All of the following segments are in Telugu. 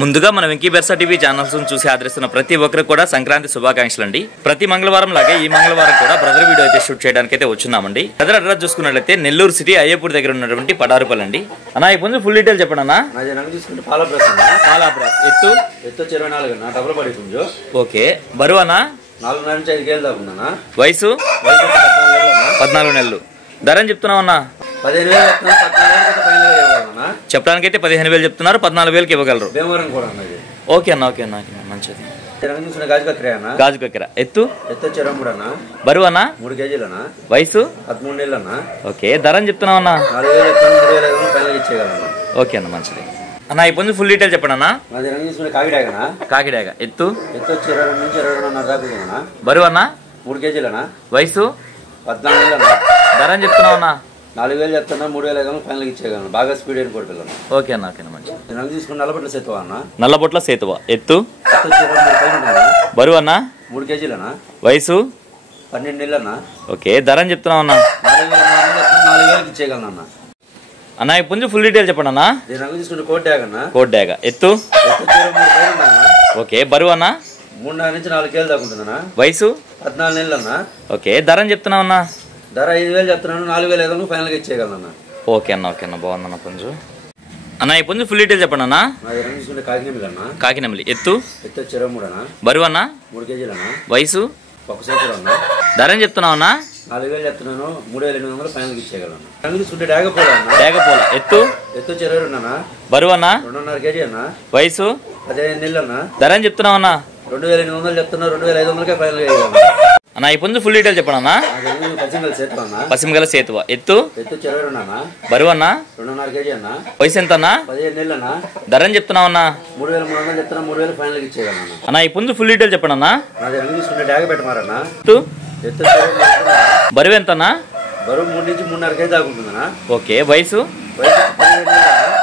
ముందుగా మన వెంకీ బెర్సా టీవీ ఛానల్స్ చూసి ఆదరిస్తున్న ప్రతి ఒక్కరికి కూడా సంక్రాంతి శుభాకాంక్షలు అండి. ప్రతి మంగళవారం లాగే ఈ మంగళవారం కూడా బ్రదర్ వీడియో అయితే షూట్ చేయడానికి అయితే వచ్చున్నామండి. బ్రదర్ అడ్రస్ చూసుకున్నట్లయితే నెల్లూరు సిటీ అయ్యపూర్ దగ్గర ఉన్నటువంటి పడారుపల్లి అండి. అన్న ఈ కొంచెం ఫుల్ డీటెయిల్ చెప్పండి అన్న. పాలాప్రస్ ఎత్తు 24 డబుల్ బాడీ పుంజు. ఓకే. బరువు అన్న 4 నుంచి 5 కేజీలు దాకా ఉందన్న. వయసు 14 నెలలు. ధర అని చెప్తున్నావు అన్న? 15,000 చెప్పడానికైతే 15,000 చెప్తున్నారు, 14,000కి ఇవ్వగలరు. ఓకే అన్న, ఓకే అన్న, మంచిది. గాజు కక్కెర ఎత్తు 23 అన్న. బరువు అన్న 3 కేజీలు అన్న. వయసు 13 నెలలు అన్న. ఓకే. ధర అని చెప్తున్నావు అన్న? 4,000 ఇచ్చేయగలను. ఓకే అన్న, మంచిది. అన్న ఈ పొంది ఫుల్ డీటెయిల్ చెప్పండి అన్న. కాకిడాగ ఎత్తు 22 నుంచి 22.5 దాకా ఉందన్న. బరువు అన్న 3 కేజీలు అన్న. వయసు 14 నెలలు అన్న. ధర అని చెప్తున్నావు అన్న? 4,000 చెప్తున్నా, 3,500 ఫైనల్ ఇచ్చేయగలను. బాగా స్పీడ్ అయిన కోడి పిల్లలు. ఓకే అన్న, ఓకే మంచిది. నేను తీసుకుని నల్లబొట్ల సేతువా అన్న. నల్లబొట్ల సేతువ ఎత్తు 23 పైన ఉందన్న. బరువు అన్న 3 కేజీలు అన్న. వయసు 12 నెలలు అన్న. ఓకే. ధర అని చెప్తున్నావు అన్న? 4,000 ఇచ్చేయగలను అన్న. అన్న ఈ పుంజు ఫుల్ డీటెయిల్ చెప్పండి అన్న. నేను రంగు తీసుకుంటే కోడ్డాగన్న. కోడ్డాగ ఎత్తు 23 పైన ఉందన్న. ఓకే. బరువు అన్న 3.5 నుంచి 4 కేజీలు దాకా ఉంటుందన్న. వయసు 14 నెలలు అన్న. ఓకే. ధర అని చెప్తున్నావు అన్న? ధర 5,000 చెప్తున్నాను, 4,500 ఫైనల్గా ఇచ్చేయగలను అన్న. ఓకే అన్న, ఓకే అన్న, బాగుందన్న పుంజు. అన్న ఈ పుంజు ఫుల్ డీటెయిల్ చెప్పండి అన్న. రంగు తీసుకుంటే కాకినెమిలి అన్న. కాకినెమిలి ఎత్తు 23 అన్న. బరువు అన్న 3 కేజీలు అన్న. వయసు 1 సంవత్సరం అన్న. ధర అని చెప్తున్నావు అన్న? 4,000 చెప్తున్నాను, 3,800 ఫైనల్గా ఇచ్చేయగలను. రంగు తీసుకుంటే డాగపోల అన్న. డేగపోల ఎత్తు 22 అన్న. బరువు అన్న 2.5 కేజీ అన్న. వయసు 15 నెలలు అన్న. ధర అని చెప్తున్నావు అన్న? 2,800 చెప్తున్నా, 2,500 ఫైనల్గా ఇవ్వగలను. అన్న ఈ పుంజు ఫుల్ డీటెయిల్ చెప్పండి అన్న. పశ్చిమగల సేతువ ఎత్తు 22 అన్న. బరువు అన్న 2.5 కేజీ అన్న. వయసు ఎంత అన్న? 15 నెలలు అన్న. ధర అని చెప్తున్నావు అన్న? 3,300 చెప్తున్నా, 3,000 ఫైనల్గా ఇచ్చేయగలను. అన్న ఈ పుంజు ఫుల్ డీటెయిల్ చెప్పండి అన్న. నాది రంగు తీసుకుంటే డాగ పెట్టమారన్న. ఎత్తు బరువు ఎంత అన్న? బరువు 3 నుంచి 3.5 కేజీ దాకా ఉంటుందన్న. ఓకే. వయసు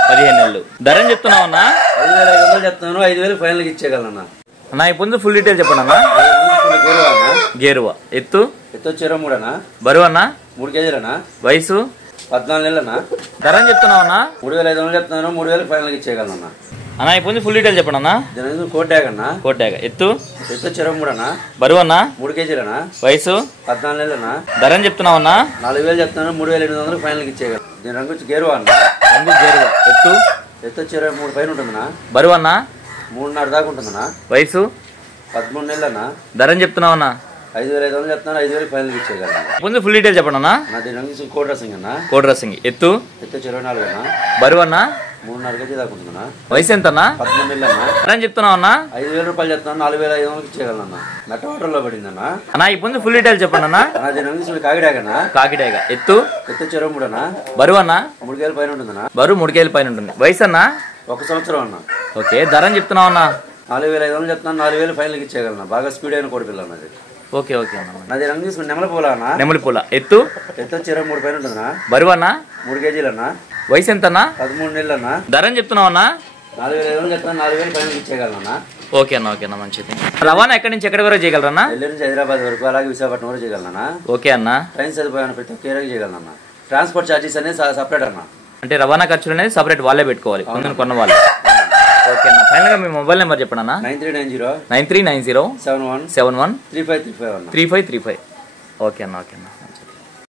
15 నెలలు. ధర అని చెప్తున్నావు అన్న? 5,500 చెప్తున్నాను, 5,000 ఫైనల్గా ఇచ్చేయగలను. అన్న ఈ పుంజు ఫుల్ డీటెయిల్ చెప్పండి అన్న. గేరువ ఎత్తు 23 అన్న. బరువు అన్న 3 కేజీలు అన్న. వయసు 14 నెలలు అన్న. ధర అని చెప్తున్నావు అన్న? 3,500 చెప్తున్నాను, 3,000 ఫైనల్గా ఇచ్చేయగలను అన్న. అన్న ఈ పుంజు ఫుల్ డీటెయిల్ చెప్పండి అన్న. కోట్యాగ అన్న. కోట్యాగ ఎత్తు 23 అన్న. బరువు అన్న 3 కేజీలు అన్న. వయసు 14 నెలలు అన్న. ధర అని చెప్తున్నావు అన్న? 4,000 చెప్తున్నాను, 3,800 ఫైనల్గా ఇచ్చేయగలను. దీని రంగు వచ్చి గేరువా అన్న. రంగు గేరువ ఎత్తు 23 పైన ఉంటుందన్నా. బరువు అన్న 3.5 దాకా ఉంటుందన్నా. వయసు 13 నెలలు అన్న. ధర అని చెప్తున్నావు అన్న? 5,500 చెప్తున్నాను, 5,000 ఫైనల్ ఇచ్చేయగలను. ముందు ఫుల్ డీటెయిల్ చెప్పండి అన్న. నాది రంగు కోడ్ డ్రెస్సింగ్ అన్న. కోడ్ డ్రెస్సింగ్ ఎత్తు 24 అన్న. బరువు అన్న 3.5 కేజీ దాకా ఉంటుందన్నా. వయసు ఎంత అన్న? 13 నెలలు అన్న. ధర అని చెప్తున్నావు అన్న? 5,000 రూపాయలు చెప్తున్నాను, 4,500 ఇచ్చేయగలను అన్న. మెట్ట వాటర్లో పడిందన్న. అన్న ఈ ముందు ఫుల్ డీటెయిల్ చెప్పండి అన్న. నాది రంగు కాకిడాగన్నా. కాకిడాగ ఎత్తు 23 అన్న. బరువు అన్న 3 కేజీల పైన ఉంటుందన్నా. బరువు 3 కేజీల పైన ఉంటుంది. వయసు అన్న 1 సంవత్సరం అన్న. ఓకే. ధర అని చెప్తున్నావు అన్న? 4,500 చెప్తున్నాను, 4,000 ఫైనల్కి ఇచ్చేయగలను. బాగా స్పీడ్ అయిన కోడి పిల్ల అన్నది. ఓకే ఓకే అన్న. నాది రంగు తీసుకుని నెమలి పూల అన్న. నెమలి పూల ఎత్తు 23 పైన ఉంటుందన్నా. బరువు అన్న 3 కేజీలు అన్న. వయసు ఎంత అన్న? 13 నెలలు అన్న. ధర అని చెప్తున్నావు అన్న? 4,500 చెప్తాను, 4,000 ఫైనల్కి ఇచ్చేయగలన్నా. ఓకే అన్న, ఓకే అన్న, మంచిది. రవాణా ఎక్కడి నుంచి ఎక్కడి వరకు చేయగలరన్నా? ఢిల్లీ నుంచి హైదరాబాద్ వరకు, అలాగే విశాఖపట్నం వరకు చేయగలనా. ఓకే అన్న. ట్రైన్ సదుపాయాన్ని ప్రతి ఒక్క ఏరియాకి చేయగలనన్నా. ట్రాన్స్పోర్ట్ ఛార్జెస్ అనేది సపరేట్ అన్న. అంటే రవాణా ఖర్చులు అనేది సపరేట్ వాళ్ళే పెట్టుకోవాలి కొన్న వాళ్ళు. ఓకే అన్న. ఫైనల్గా మీ మొబైల్ నెంబర్ చెప్పండి అన్న. 9390 9390 71 71 3535 అన్న. 3535. ఓకే అన్న, ఓకే అన్న.